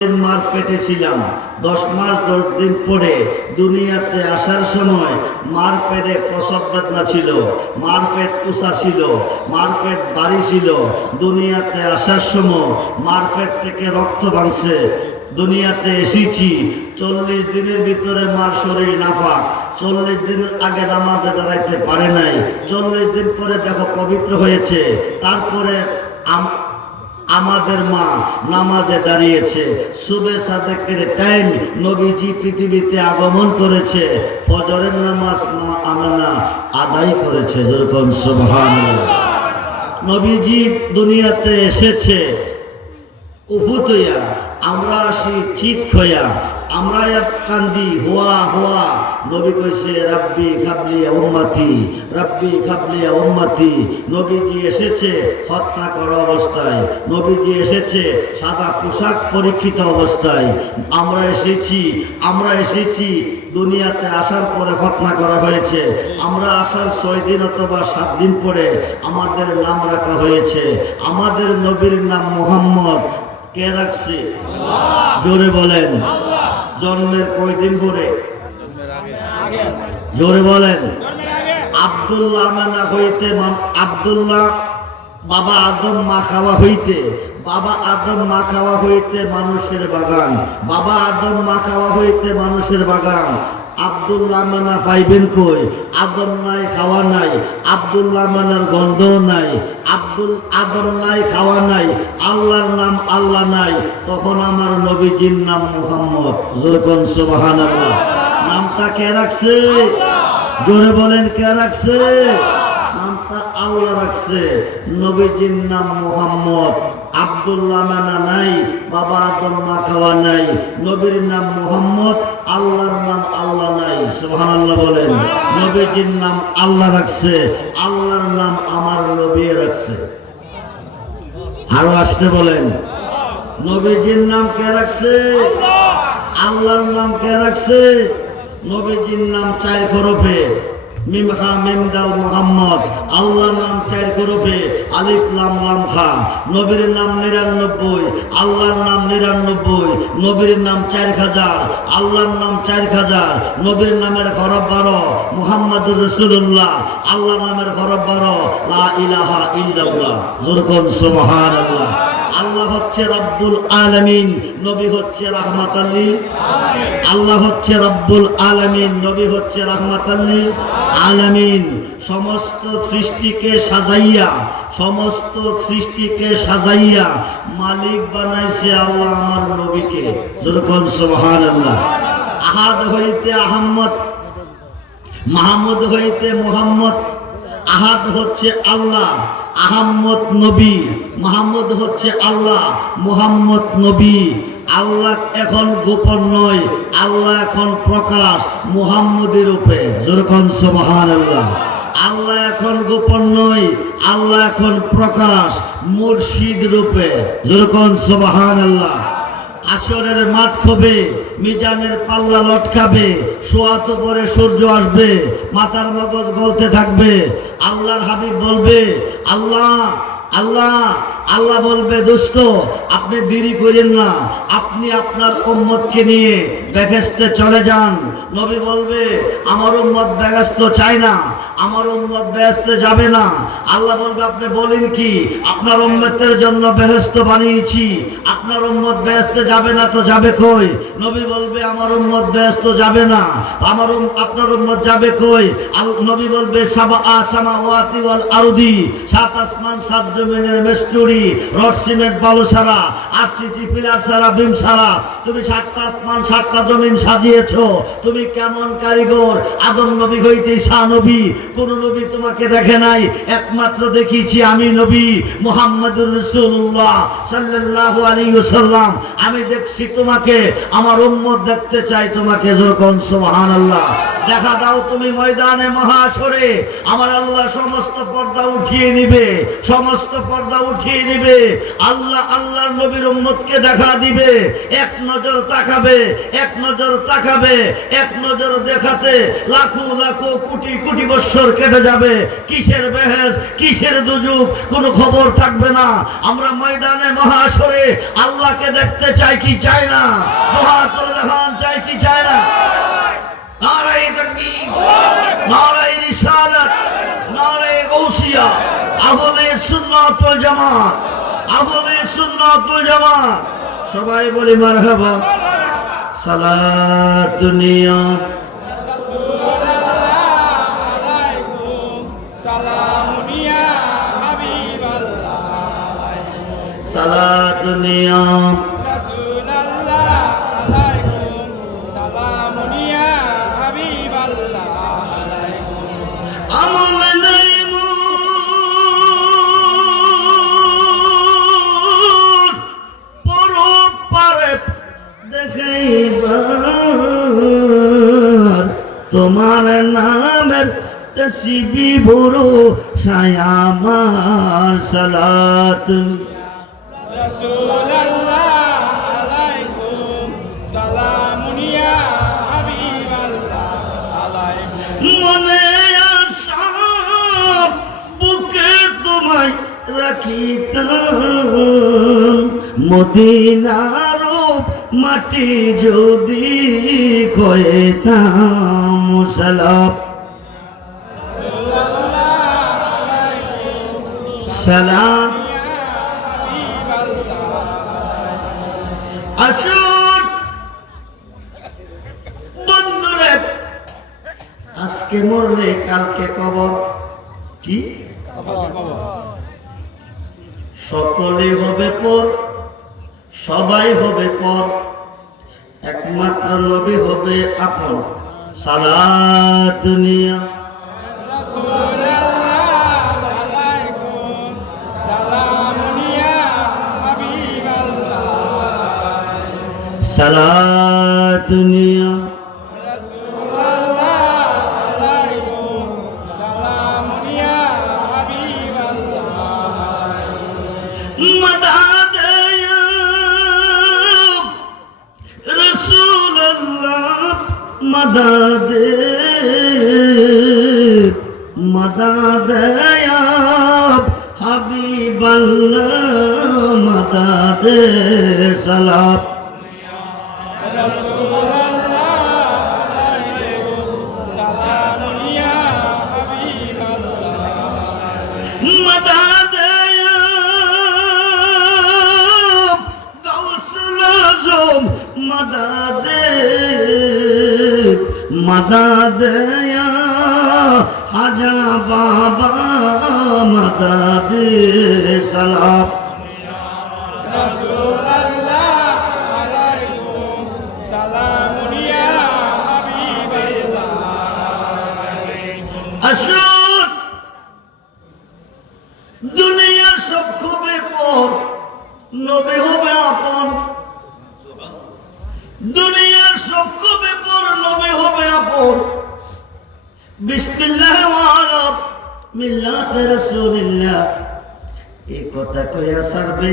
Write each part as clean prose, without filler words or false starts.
মার পেটে ছিলাম 10 মাস 10 দিন পরে দুনিয়াতে আসার সময় মার পেটে প্রসব বেদনা ছিল, মার পেট কুসা ছিল, মার পেট বাড়ি ছিল। দুনিয়াতে আসার সময় মার পেট থেকে রক্ত বাড়ছে। দুনিয়াতে এসেছি 40 দিনের ভিতরে মার শরীর নাপাক। 40 দিনের আগে নামাজে দাঁড়াইতে পারে নাই, 40 দিন পরে দেখো পবিত্র হয়েছে। তারপরে আমাদের মা নামাজে দাঁড়িয়েছে। সুবে সাদেকের টাইম নবীজি পৃথিবীতে আগমন করেছে। ফজরের নামাজ মা আমেনা আদায় করেছে। যেরকম সুবহানাল্লাহ। নবীজি দুনিয়াতে এসেছে উহুদ হইয়া, আমরা আসি চিত হইয়া, আমরা কান্দি হুয়া হুয়া। নবী কইছে রাব্বি খাবলিয়া উম্মতি, রাব্বি খাবলিয়া উম্মতি। নবীজি এসেছে হত্যা করা অবস্থায়, নবীজি এসেছে সাদা পোশাক পরীক্ষিত অবস্থায়। আমরা এসেছি দুনিয়াতে আসার পরে ঘটনা করা হয়েছে। আমরা আসার 6 দিন অথবা 7 দিন পরে আমাদের নাম রাখা হয়েছে। আমাদের নবীর নাম মুহাম্মদ। কে রাখছে? জোরে বলেন। জন্মের কয়দিন পরে? জোরে বলেন। আব্দুল্লাহ আমেনা হইতে আব্দুল্লাহ বাবা আদম মা খাওয়া হইতে, বাবা আদম মা খাওয়া হইতে মানুষের বাগান, বাবা আদম মা খাওয়া হইতে মানুষের বাগান। আব্দুল্লাহ আমেনা পাইবেন কই? আদম নাই, খাওয়া নাই, আব্দুল্লাহ আমেনার গন্ধ নাই, আদম নাই, খাওয়া নাই, আল্লাহর নাম আল্লাহ নাই। তখন আমার নবীজির নাম মুহাম্মদ। যেরকম সুবহানাল্লাহ। নামটা কে রাখছে? জোরে বলেন, কে রাখছে? নামটা আল্লাহ রাখছে। নবীজির নাম মুহাম্মদ। আব্দুল্লাহ আমেনা নাই, বাবা আদম মা খাওয়া নাই, নবীর নাম মুহাম্মদ, আল্লাহর নাম আল্লাহ নাই। সুবহানাল্লাহ বলেন। নবীজির নাম আল্লাহ রাখছে, আল্লাহর নাম আমার নবী রাখছে। আরো আসতে বলেন। নবীজির নাম কে রাখছে? আল্লাহর নাম কে রাখছে? নবীজির নাম 4 হরফে, মিম খা মিম দাল মুহাম্মদ। আল্লাহর নাম 4 হরফে, আলিফ লাম লাম খা। নবীর নাম 99, আল্লাহর নাম 99। নবীর নাম 4000, আল্লাহর নাম 4000। নবীর নামের হরফ 12, মুহাম্মাদুর রাসূলুল্লাহ। আল্লাহর নামের হরফ 12, লা ইলাহা ইল্লাল্লাহ। যেরকম সুবহানাল্লাহ। আল্লাহ হচ্ছে রব্বুল আলামিন, নবী হচ্ছে রাহমাতাল লিল আলামিন। আল্লাহ হচ্ছে রব্বুল আলামিন, নবী হচ্ছে রাহমাতাল লিল আলামিন। সমস্ত সৃষ্টিকে সাজাইয়া মালিক বানাইছে আল্লাহ আমার নবীকে। যেরকম সুবহানাল্লাহ। আহাদ হইতে আহম্মদ, মাহমুদ হইতে মুহাম্মদ। আহাদ হচ্ছে আল্লাহ, আহম্মদ নবী, মাহমুদ হচ্ছে আল্লাহ, মুহাম্মদ নবী। আল্লাহ এখন গোপন নয়, আল্লাহ এখন প্রকাশ মুহাম্মদের রূপে। যেরকম সুবহানাল্লাহ। আল্লাহ এখন গোপন নয়, আল্লাহ এখন প্রকাশ মুর্শিদ রূপে। যেরকম সুবহানাল্লাহ। আসরের মাঠ হবে, মিজানের পাল্লা লটকাবে, সোয়াত পরে সূর্য আসবে, মাথার মগজ গলতে থাকবে। আল্লাহর হাবিব বলবে আল্লাহ আল্লাহ, আল্লাহ বলবে দোস্ত আপনি দেরি করেন না, আপনি আপনার উম্মতকে নিয়ে বেহেশতে চলে যান। নবী বলবে আমার উম্মত বেহেশত চায় না, আমার উম্মত বেহেশতে যাবে না। আল্লাহ বলবে আপনি বলেন কি? আপনার উম্মতের জন্য বেহেশত বানিয়েছি, আপনার উম্মত বেহেশতে যাবে না তো যাবে কই? নবী বলবে আমার উম্মত বেহেশত যাবে না, আপনার উম্মত যাবে কই? নবী বলবে সাবা সামাওয়াতি ওয়াল আরদি, 7 আসমান 7 জমিনের মেস্তুরি, রড সিমেন্ট বালু ছাড়া, আরসিসি পিলার ছাড়া, বিম ছাড়া তুমি 7টা আসমান 7টা জমিন সাজিয়েছো। তুমি কেমন কারিগর? আদম নবী হইতে ঈসা নবী কোন নবী তোমাকে দেখে নাই, একমাত্র দেখিয়েছি আমি নবী মুহাম্মদুর রাসূলুল্লাহ সাল্লাল্লাহু আলাইহি ওয়াসাল্লাম। আমি দেখছি তোমাকে, আমার উম্মত দেখতে চাই তোমাকে। যেরকম সুবহানাল্লাহ। দেখা দাও তুমি ময়দানে মহাশরে, আমার আল্লাহ সমস্ত পর্দা উঠিয়ে নিবে, সমস্ত পর্দা উঠিয়ে নিবে। আল্লাহ আল্লাহর নবীর উম্মতকে দেখা দিবে, এক নজর তাকাবে, এক নজর তাকাবে, এক নজর দেখাতে লাখো লাখো কোটি কোটি বছর কেটে যাবে। কিসের বেহেশ, কিসের দুজুক, কোনো খবর থাকবে না। আমরা ময়দানে মহাশরে আল্লাহকে দেখতে চাই কি চাই না? মহাশরে দেখান চাই কি চাই না? নারায়ে তাকবীর, নারায়ে রিসালাত, নারায়ে গাউসিয়া, আহলে সুন্নাত ওয়াল জামাত, আহলে সুন্নাত ওয়াল জামাত। সবাই বলি মারহাবা। সালাত দুনিয়া সালাত দুনিয়া তোমার নামের তসবি বুরু শায়ামার সালাত রাসূলুল্লাহ আলাইকুম সালামুন ইয়া হাবিবাল্লাহ আলাইকুম। মনে আশা বুকে তোমায় রাখিতাম, মদিনার মাটি যদি কইতাম সালাম সালাম। আসুন বন্ধুরে, আজকে মরলে কালকে কবর। কি সকলে হবে পর, সবাই হবে পর, একমাত্র নবী হবে আপন। সালাত দুনিয়া সালাত দুনিয়া मदद मदद या हबीबल्लाह मदद सलाम मदद या गौसल आज़म मदद मदद या हाजा बाबा मदद सलाम अशोक दुनिया सब खूबे पर नबी होबे आपन दुनिया सब खूबे पर नबी होबे आपन बिस्मिल्लाह वाला मिल्लात रसूलिल्लाह এই কথা কইয়া সারবে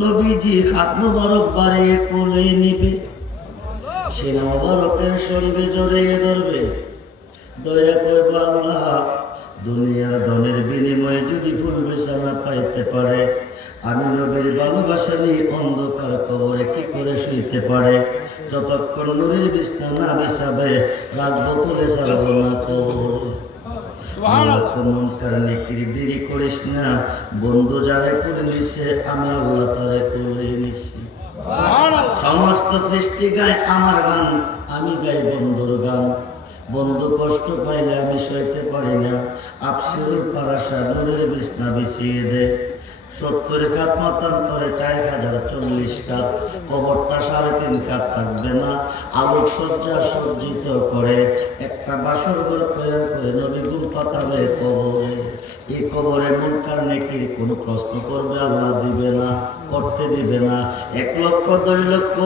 নবীজি হাত মোবারক বাড়িয়ে কোলে নিবে সিনা মোবারকের সঙ্গে জড়িয়ে ধরবে দয়া করে আল্লাহ দুনিয়ার ধনের বিনিময়ে যদি ফুল বিছানা পাইতে পারে আমি নবীর ভালোবাসা নিয়ে অন্ধকার কবরে কি করে শুইতে পারে যতক্ষণ নবীর বিছানা না বিছাবে রাখবো তুলে ছাড়বো না কবরে মন কারণে দেরি করিস না বন্ধু যারা করে নিছে আমি আল্লাহ তারে করে নিছি সমস্ত সৃষ্টি গায় আমার গান আমি গাই বন্ধুর গান বন্ধু কষ্ট পাইলে আমি সইতে পারি না আফসিরুল পারাশা নূরের বিছনা বিছিয়ে দে 70 কাত মতান্তরে 4040 কাত কবরটা 3.5 কাত থাকবে না আলোক সজ্জা সজ্জিত করে একটা বাসর ঘর তৈরি করে নবী গুম পাতাবে কবরে এই কবরে মুনকার নেকির কোনো প্রশ্ন করবে আল্লাহ দিবে না করতে দিবে না। 1 লক্ষ 2 লক্ষ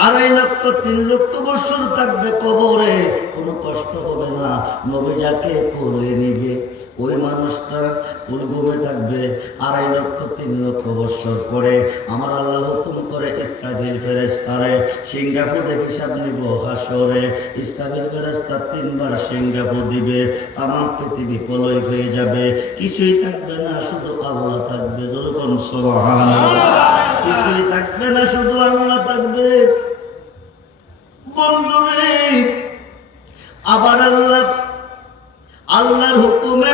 2.5 লক্ষ 3 লক্ষ বছর থাকবে কবরে, কোনো কষ্ট হবে না। নবী যাকে কোলে নিবে ওই মানুষটা ঘুমে থাকবে। 2.5 লক্ষ 3 লক্ষ বছর পরে আমার আল্লাহ হুকুম করে ইসরাফিল ফেরেশতারে সিঙ্গাপুরে হিসাব নিব হাসরে। ইসরাফিল ফেরেশতা 3 বার সিঙ্গাপুর দিবে, তামাম পৃথিবী প্রলয় হয়ে যাবে, কিছুই থাকবে না, শুধু আল্লাহ থাকবে। যখন সুবহানাল্লাহ, কিছুই থাকবে না, শুধু আল্লাহ থাকবে। বন্ধুরে, আবার আল্লাহর হুকুমে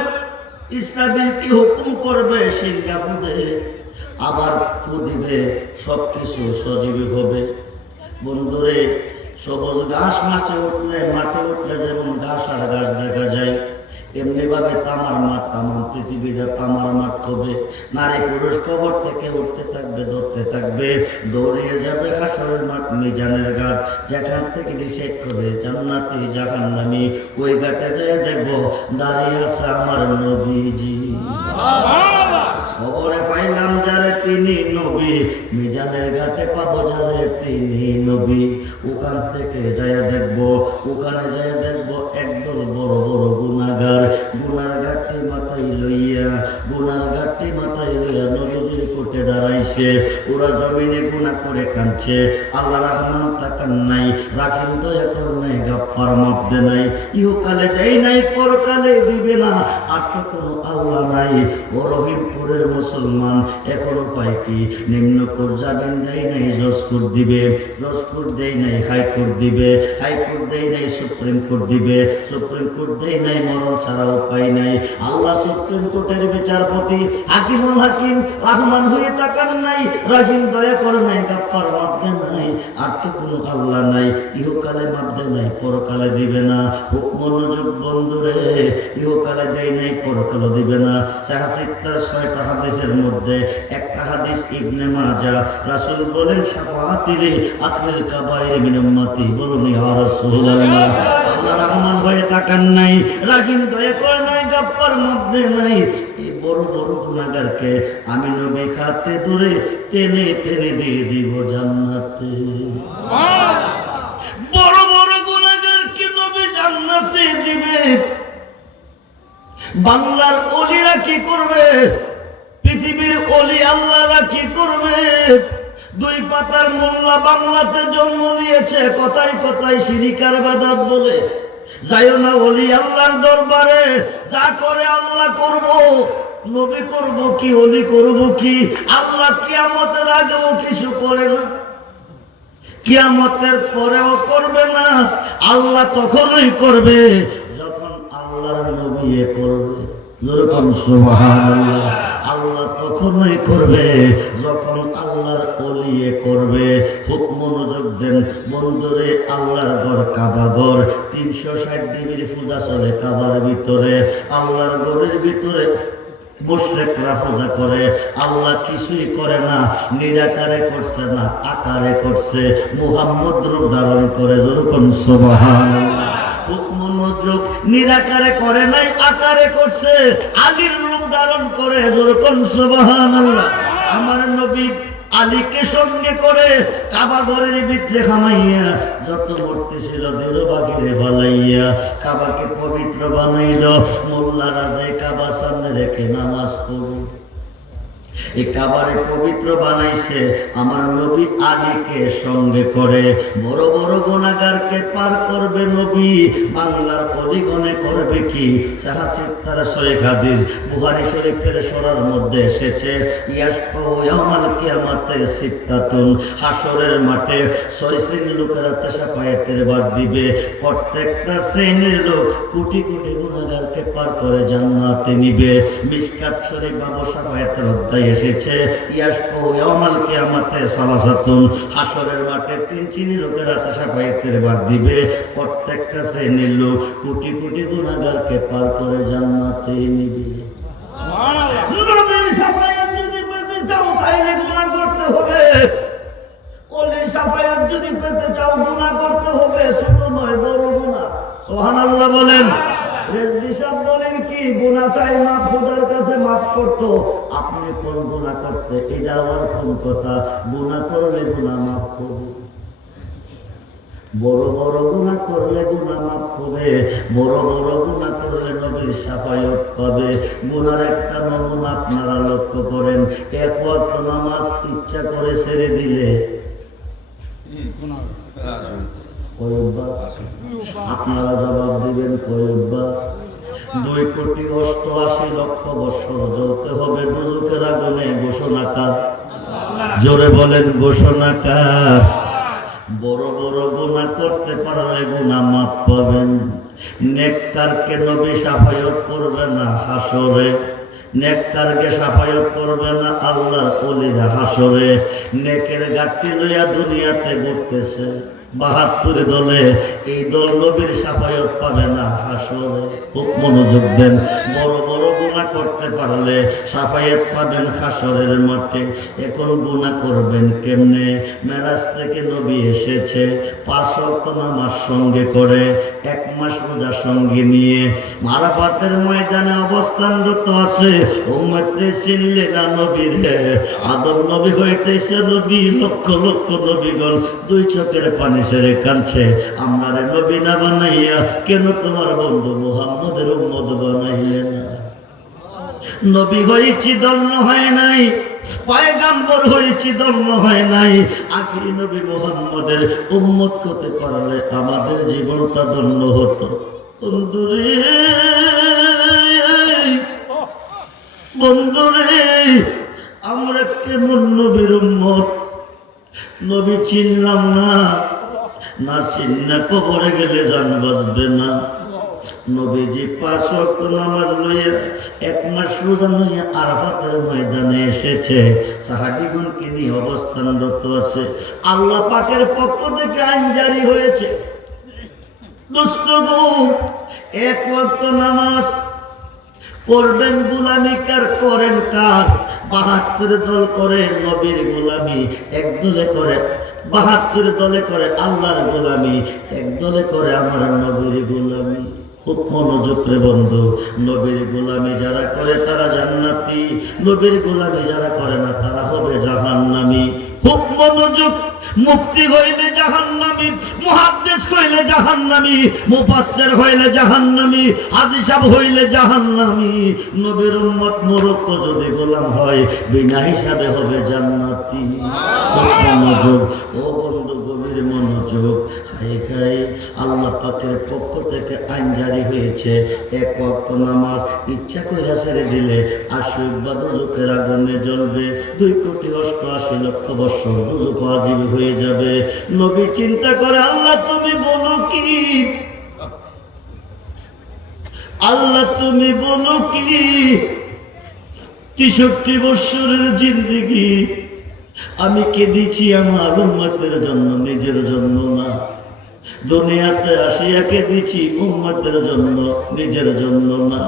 ইসরাফিল কি হুকুম করবে সিঙ্গাপুরে, আবার ফু দিবে, সবকিছু সজীব হবে। বন্ধুরে, সবুজ ঘাস মাঠে উঠলে যেমন ঘাস আর ঘাস দেখা যায়, এমনি ভাবে তামার মাঠ, তামাম পৃথিবীটা তামার মাঠ হবে। নারী পুরুষ কবর থেকে উঠতে থাকবে, ধরতে থাকবে, দৌড়িয়ে যাবে হাসরের মাঠ, মিজানের ঘাট, যেখান থেকে ডিসাইড করবে জান্নাতি জাহান্নামী। ওই ঘাটে যেয়ে দেখবো দাঁড়িয়ে আছে আমার নবীজি। খবরে পাইলাম যারে তিনি নবী, মিজানের ঘাটে পাবো যারে তিনি নবী। ওখান থেকে যায় দেখবো, ওখানে যায় দেখবো একদল বড় বড় গুনাহগার, গুনার ঘাটটি মাথায় লইয়া নবীজির কোটে দাঁড়াইছে। ওরা জমিনে গুনাহ করে কাঁদছে, আল্লাহ রহমান তাকান নাই, রাখিম দয়া কর নাই, গাফফার মাফ দে নাই, ইহকালে দেয় নাই, পরকালে দিবে না, আর তো কোনো আল্লাহ নাই। ও রহিমপুরের মুসলমান এখনো পায় কি? নিম্নপুর জামিন দেয় নাই, জজকোর্ট দিবে, জজকোর্ট দেয় নাই, হাইকোর্ট দিবে, হাইকোর্ট দেয় নাই, সুপ্রিম কোর্ট দিবে, সুপ্রিম কোর্ট দেয় নাই, মরণ ছাড়া উপায় নাই। আল্লাহ সুপ্রিম কোর্টের বিচারপতি, হাকিমুল হাকিম, রহমান হয়ে তাকান নাই, রাহিম দয়া করে নাই, গাফফার মাফ দে নাই, আর তো কোনো আল্লাহ নাই। ইহকালে মাফ দে নাই, পরকালে দিবে না। মনোযোগ বন্ধুরে, ইহকালে দেয় নাই, পরকালে দিবে না। 6টা হাদিসের মধ্যে একটা হাদিস ইবনে মাজাহ, রাসূল বলেন শাফাআতি আখিল কাবাইর মিন উম্মতি। বলুন ইয়া রাসূলুল্লাহ। আল্লাহ রহমান হয়ে তাকান নাই, রাহিম দয়া করে নাই, গাফফার মাফ দে নাই। এই বড় বড় গুনাহগারকে আমি নবী খাতে ধরে টেনে টেনে দিয়ে দিব জান্নাতে। বড় বড় গুনাহগারকে নবী জান্নাতে দিবে। বাংলার ওলিরা কি করবে? পৃথিবীর ওলি আল্লাহরা কি করবে? 2 পাতার মোল্লা বাংলাতে জন্ম নিয়েছে, কথায় কথায় শিরিকার ইবাদত বলে। যাইও না ওলি আল্লাহর দরবারে, যা করে আল্লাহ করব, নবী করব কি, ওলি করব কি? আল্লাহ কিয়ামতের আগেও কিছু করে না, কিয়ামতের পরেও করবে না। আল্লাহ তখনই করবে যখন আল্লাহর নবী করবে। সুবহানাল্লাহ। আল্লাহ তখনই করবে যখন আল্লাহর ওলিয়ে করবে। খুব মনোযোগ দেন বন্ধুরে, আল্লাহর ঘর কাবা ঘর, 360 ডিগ্রি পূজা চলে কাবার ভিতরে। আল্লাহর ঘরের ভিতরে মুশরিকরা পূজা করে, আল্লাহ কিছুই করে না, নিরাকারে করছে না, আকারে করছে, মুহাম্মদ রূপ ধারণ করে। যখন সুবহানাল্লাহ, খুব মনোযোগ, নিরাকারে করে নাই, আকারে করছে, আলীর রূপ ধারণ করে। যখন সুবহানাল্লাহ, আমার নবী আলীকে সঙ্গে করে কাবা ঘরের ভিতরে হামাইয়া যত মূর্তি ছিল দেরবাগিরে বালাইয়া কাবাকে পবিত্র বানাইল। মোল্লারা যে কাবা সামনে রেখে নামাজ পড়ে, এই কাবারে পবিত্র বানাইছে আমার নবী আলীকে সঙ্গে করে। বড় বড় গুনাহগারকে পার করবে নবী, বাংলার অলিগণে করবে কি? তারা সহিহ হাদিস বুখারী শরীফের সূরার মধ্যে এসেছে, ইয়াশফাউ ইয়াউমাল কিয়ামাতে সিত্তাতুন, হাসরের মাঠে 6 শ্রেণীর লোকেরা শাফায়াতের ভার দিবে। প্রত্যেকটা শ্রেণীর লোক কোটি কোটি গুনাহগারকে পার করে জান্নাতে নিবে। মিশকাত শরীফ বাবু শাফায়াতের অধ্যায় এসেছে, ইয়াশফাউ ইয়াউমাল কিয়ামাতে সালাসাতুন, হাসরের মাঠে 3 শ্রেণীর লোকেরা শাফায়াতের ভার দিবে। প্রত্যেকটা শ্রেণীর লোক কোটি কোটি গুনাহগারকে পার করে জান্নাতে নিবে। সুবহানাল্লাহ। নবীর শাফায়াত যদি পেতে চাও তাইলে গুনাহ করতে হবে। ওলির শাফায়াত যদি পেতে চাও গুনাহ করতে হবে, ছোট নয় বড় গুনাহ। সুবহানাল্লাহ বলেন। রেজবি সাহেব বলেন কি, গুনাহ চাই মাফ, খোদার কাছে মাফ করতো। আপনি আপনি কোন গুনাহ করতে, এটা আবার কোন কথা? গুনাহ করলে গুনাহ মাফ করবে, বড় বড় গুনাহ করলে গুনাহ মাফ হবে, বড় বড় গুনাহ করলে নবীর শাফায়াত পাবে। গুনার একটা নমুনা আপনারা লক্ষ্য করেন, এক ওয়াক্ত নামাজ ইচ্ছা করে ছেড়ে দিলে আপনারা জবাব দিবেন কয়বা? 2,88,00,000 বছর জ্বলতে হবে দুজকের আগুনে। ঘোষণাকার, জোরে বলেন ঘোষণাকার। বড় বড় গুনাহ করতে পারলে গুনাহ মাফ পাবেন। নেককারকে নবী শাফায়াত করবে না হাসরে, নেককারকে শাফায়াত করবে না আল্লাহর ওলিরা হাসরে। নেকের গাঠি লইয়া দুনিয়াতে ঘুরতেছে 72 দলে, এই দল নবীর শাফায়াত পাবে না হাসরে। খুব মনোযোগ দেন, বড় বড় গুনাহ করতে পারলে শাফায়াত পাবেন হাসরের মাঠে। এখন গুনাহ করবেন কেমনে? মেরাজ থেকে নবী এসেছে, 5 ওয়াক্ত নামাজ সঙ্গে করে, 1 মাস রোজা সঙ্গে নিয়ে আরাফাতের ময়দানে অবস্থানরত আছে। উম্মতে চিনলে না নবীর, আদম নবী হইতেছে নবী, লক্ষ লক্ষ নবীগণ 2 চোখের পানি ছেড়ে কাঁদছে, আমারে নবী না বানাইয়া কেন তোমার বন্ধু মুহাম্মদের উম্মত বানাইলে না? নবী হয়েছি ধন্য হয় নাই, পয়গম্বর হয়েছি ধন্য হয় নাই, আখিরি নবী মুহাম্মদের উম্মত হতে পারলে আমাদের জীবনটা ধন্য হতো। বন্ধুরে বন্ধুরে, আমরা কেমন নবীর উম্মত? নবী চিনলাম না, না চিন্না কবরে গেলে জান বাঁচবে না। নবীজি 5 ওয়াক্ত নামাজ লইয়া 1 মাস রোজা লইয়া আরাফাতের ময়দানে এসেছে, সাহাবীগণকে নিয়ে অবস্থানরত আছে। আল্লাহ পাকের পক্ষ থেকে আইন জারি হয়েছে, দুষ্টগণ 1 ওয়াক্ত নামাজ করবেন, গোলামি কার করেন কার? 72 দল করে নবীর গোলামি, 1 দলে করে 72 দলে করে আল্লাহর গোলামি, 1 দলে করে আমার নবীর গোলামি। খুব মনোযোগ রে বন্ধু, নবীর গোলামি যারা করে তারা জান্নাতি, নবীর গোলামি যারা করে না তারা হবে জাহান্নামী। খুব মনোযোগ, মুফতি হইলে জাহান্নামী, মুহাদ্দিস হইলে জাহান্নামী, মুফাসসির হইলে জাহান্নামী, হাদিস হইলে জাহান্নামী। নবীর উম্মত মুরক্ক যদি গোলাম হয় বিনা হিসাবে হবে জান্নাতি। খুব মনোযোগ ও বন্ধু, গভীর মনোযোগ। আল্লাহ পাকের পক্ষ থেকে আইন জারি হয়েছে, 1 ওয়াক্ত নামাজ ইচ্ছা করে ছেড়ে দিলে 80 দুজকের আগুনে জ্বলবে, 2,88,00,000 বছর দুজক ওয়াজিব হয়ে যাবে। নবী চিন্তা করে, আল্লাহ তুমি বলো কি? আল্লাহ তুমি বলো কি? 63 বছরের জিন্দেগি আমি কেঁদেছি আমার উম্মতের জন্য, নিজের জন্য না। দুনিয়াতে আসিয়া কেঁদেছি উম্মতের জন্য, নিজের জন্য না।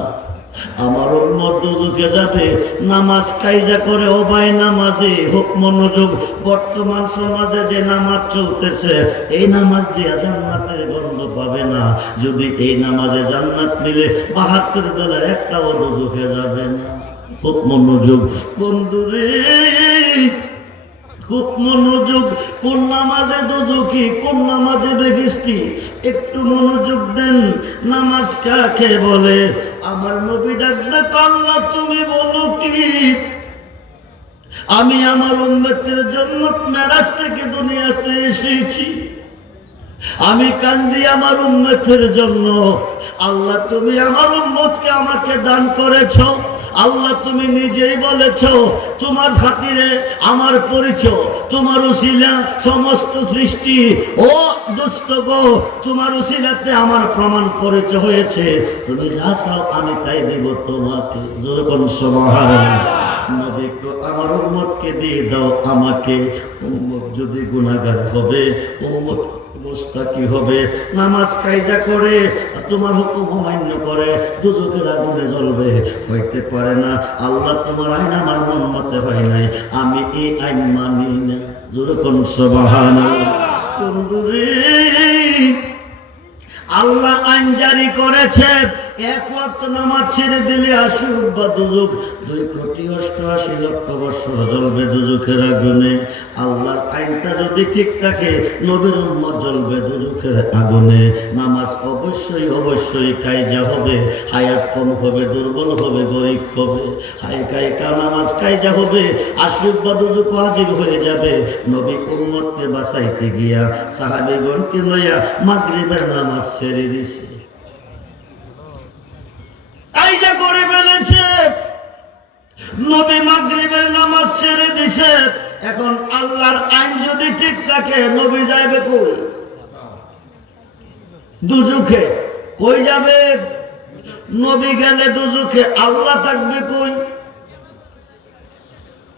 আমার উম্মত দুজকে যাবে নামাজ কায়দা করে, অবায় নামাজে। হোক মনোযোগ, বর্তমান সমাজে যে নামাজ চলতেছে এই নামাজ দিয়া জান্নাতের গন্ধ পাবে না। যদি এই নামাজে জান্নাত মিলে 72 দলের একটাও দুজকে যাবে না। খুব মনোযোগ বন্ধুরে, খুব মনোযোগ। কোন নামাজে দুজকি, কোন নামাজে বেহেশতি? একটু মনোযোগ দেন। নামাজ কাকে বলে? আমার নবী ডাকতে, আল্লাহ তুমি বলো কি? আমি আমার উম্মতের জন্য মেরাজ থেকে দুনিয়াতে এসেছি, আমি কান্দি আমার উম্মতের জন্য। আল্লাহ তুমি আমার উম্মতকে আমাকে দান করেছো। আল্লাহ তুমি নিজেই বলেছো তোমার খাতিরে আমার পরিচয়, তোমার উসিলা সমস্ত সৃষ্টি। ও দুষ্ট গো, তোমার উসিলাতে আমার প্রমাণ পরিচয় হয়েছে। তুমি যা চাও আমি তাই দেব তোমাকে। জোরে বলুন সুবহানাল্লাহ। নবীকে আমার উম্মতকে দিয়ে দাও আমাকে। উম্মত যদি গুনাহগার হবে, উম্মত অবস্থা কি হবে? নামাজ কায়দা করে তোমার হুকুম অমান্য করে দুজকের আগুনে জ্বলবে, হইতে পারে না। আল্লাহ তোমার আইন আমার মন মতে হয় নাই, আমি এই আইন মানি না। জোরে বলুন সুবহানাল্লাহ। বন্ধুরে, আল্লাহ আইন জারি করেছে এক ওয়াক্ত নামাজ ছেড়ে দিলে আসুক বা দুজক 2,88,00,000 বছর জ্বলবে দুজকের আগুনে। আল্লাহর আইনটা যদি ঠিক থাকে নবীর উম্মত জ্বলবে দুজকের আগুনে। নামাজ অবশ্যই অবশ্যই কায়জা হবে, হায়াত কম হবে, দুর্বল হবে, গরিব হবে। কায়কা নামাজ কায়জা হবে, আসুক বা দুজক হাজির হয়ে যাবে। নবী উম্মতকে বাঁচাইতে গিয়া সাহাবীগণকে লইয়া মাগরিবের নামাজ ছেড়ে দিছে, কায়দা করে ফেলেছে। নবী মাগরিবের নামাজ ছেড়ে দিছে। এখন আল্লাহর আইন যদি ঠিক থাকে নবী যাবে কই? দুজকে। কই যাবে? নবী গেলে দুজকে, আল্লাহ থাকবে কই?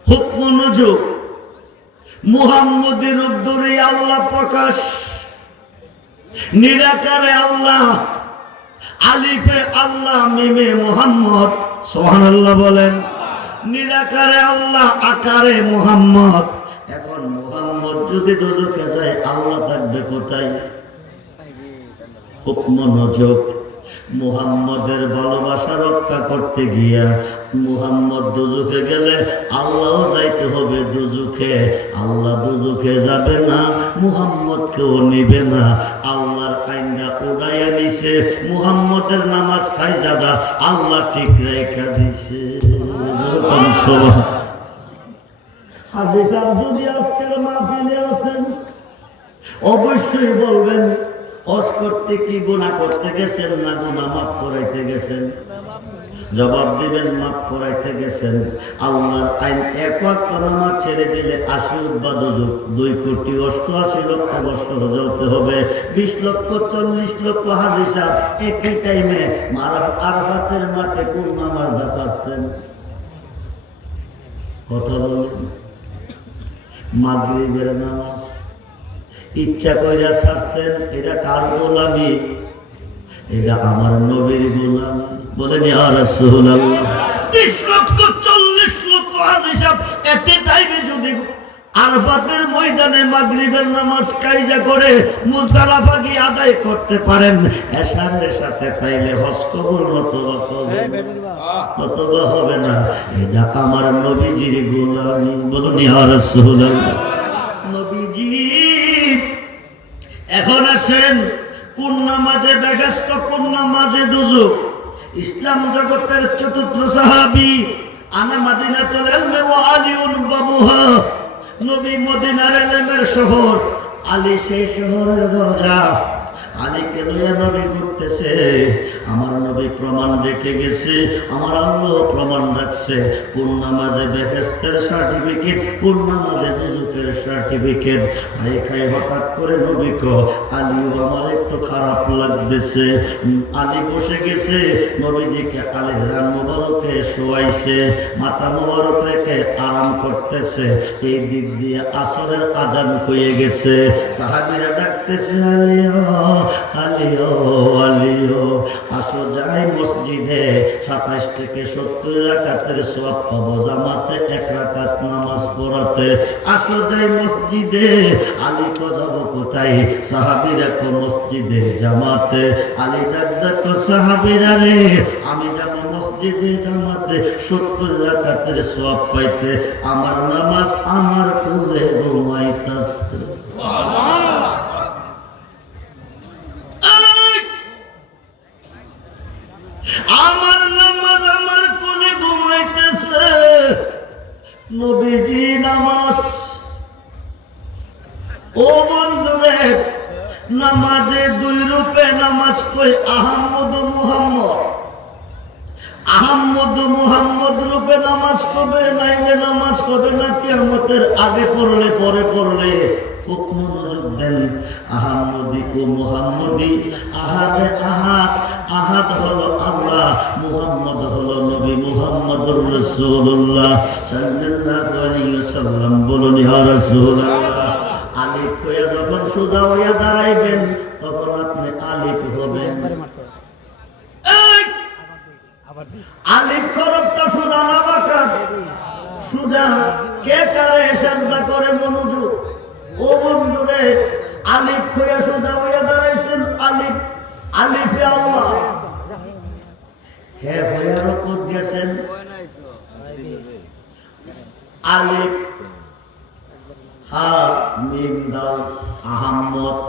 হুকম নুজুক মুহাম্মদী রূপ ধরে আল্লাহ প্রকাশ, নিরাকারে আল্লাহ, আলিফে আল্লাহ, মিমে মুহাম্মদ। সুবহানাল্লাহ বলেন। নিরাকারে আল্লাহ, আকারে মুহাম্মদ। এখন মুহাম্মদ যদি দুজকে যায় আল্লাহ থাকবে কোথায়? হুকম নুজুক মুহাম্মদের ভালোবাসা রক্ষা করতে গিয়া মুহাম্মদ দুজকে গেলে আল্লাহ যাইতে হবে দুজকে। আল্লাহ দুজকে যাবে না, মুহাম্মদকেও নিবে না। আল্লাহর আইনটা উড়াইয়া দিছে, মুহাম্মদের নামাজ খাই যাবা আল্লাহ ঠিক রেখা দিছে। হাজী সাহেব যদি আজকের মাহফিলে আছেন অবশ্যই বলবেন হজ করতে কি গুনাহ করতে গেছেন না গুনাহ মাফ করাইতে গেছেন? জবাব দিবেন মাফ করাইতে গেছেন। আল্লাহর আইন এক ওয়াক্ত নামাজ ছেড়ে দিলে 80 বা 2,88,00,000 বছর জ্বলতে হবে। 20,40,00,000 হাজী সাহেব একই টাইমে আরাফাতের মাঠে কোন নামাজ দাঁড়াচ্ছেন? কথা বলেন। মাগরিবের নামাজ ইচ্ছা কইরা ছাড়ছেন। এটা কার গোলামি? এটা আমার নবীর গোলামি। বলেন ইয়া রাসূলুল্লাহ। 20,40,00,000 হাজী সাহেব এতে টাইমে যদি আরাফাতের ময়দানে মাগরিবের নামাজ কায়জা করে মুজদালিফা গিয়ে আদায় করতে পারেন এশারের সাথে, তাইলে হজ কবুল নতবা হবে না। এটা আমার নবীজির গোলামি। বলুন ইয়া রাসূলুল্লাহ। নবীজি এখন আসেন কোন নামাজে বেহেশত, কোন নামাজে দুজক? ইসলাম জগতের চতুর্থ সাহাবী, আনা মাদিনাতুল ইলমি ওয়া আলিউন বাবুহা। নবী মদিনার ইলমের শহর, আলী সেই শহরের দরজা। আলীকে লইয়া নবী ঘুরতেছে। আমার নবী প্রমাণ রেখে গেছে, আমার আল্লাহ প্রমাণ রাখছে। কোন নামাজে বেহেশতের সার্টিফিকেট, কোন নামাজে দুজকের সার্টিফিকেট। খাই হঠাৎ করে নবী কো আলীও আমার একটু খারাপ লাগতেছে। আলী বসে গেছে, নবীজিকে আলীর রান মোবারকে শোয়াইছে, মাথা মোবারক রেখে আরাম করতেছে। এই দিক দিয়ে আসরের আজান হয়ে গেছে। সাহাবীরা ডাকতেছে আলীও আলীও আলীও, আসো যাই মসজিদে। 27 থেকে 70 রাকাতের সওয়াব পাবো জামাতে 1 রাকাত নামাজ পড়াতে। আসো যাই মসজিদে। আলী কো যাব কোথায়? সাহাবীরা কো মসজিদে জামাতে। আলী ডাক সাহাবীরা রে, আমি যাব মসজিদে জামাতে 70 রাকাতের সওয়াব পাইতে। আমার নামাজ আমার কোলে ঘুমাইতাছে। আমার নামাজ আমার কোলে ঘুমাইতেছে। নবীজি নামাজ। ও বন্ধুরে, নামাজে 2 রূপে নামাজ কই। আহমদ ও মুহাম্মদ। আহমদ ও মুহাম্মদ রূপে নামাজ কবে, নাইলে নামাজ কবে না। কিয়ামতের আগে পড়লে পরে পড়লে হুকম নজর দেন। আহমদি ও মুহাম্মদি, আহাদে আহাদ। আহাদ হলো আল্লাহ, মুহাম্মদ হলো নবী মুহাম্মদুর রাসূলুল্লাহ সাল্লাল্লাহু আলাইহি ওয়াসাল্লাম। বলুন ইয়া রাসূলুল্লাহ। আলিফ কইয়া যখন সোজা হইয়া দাঁড়াইবেন তখন আপনি আলিফ হবেন। আলিফ খরফটা সোজা না বাঁকা? সোজা। কে কারে সাজদা করে মনোযোগ। ও বন্ধুরে, আলিফ কইয়া সোজা হইয়া দাঁড়াইছেন। আলিফ, আলিফে আল্লাহ। হে হয়ারও কোড গেছেন আলিফ হা মিম দাল আহমদ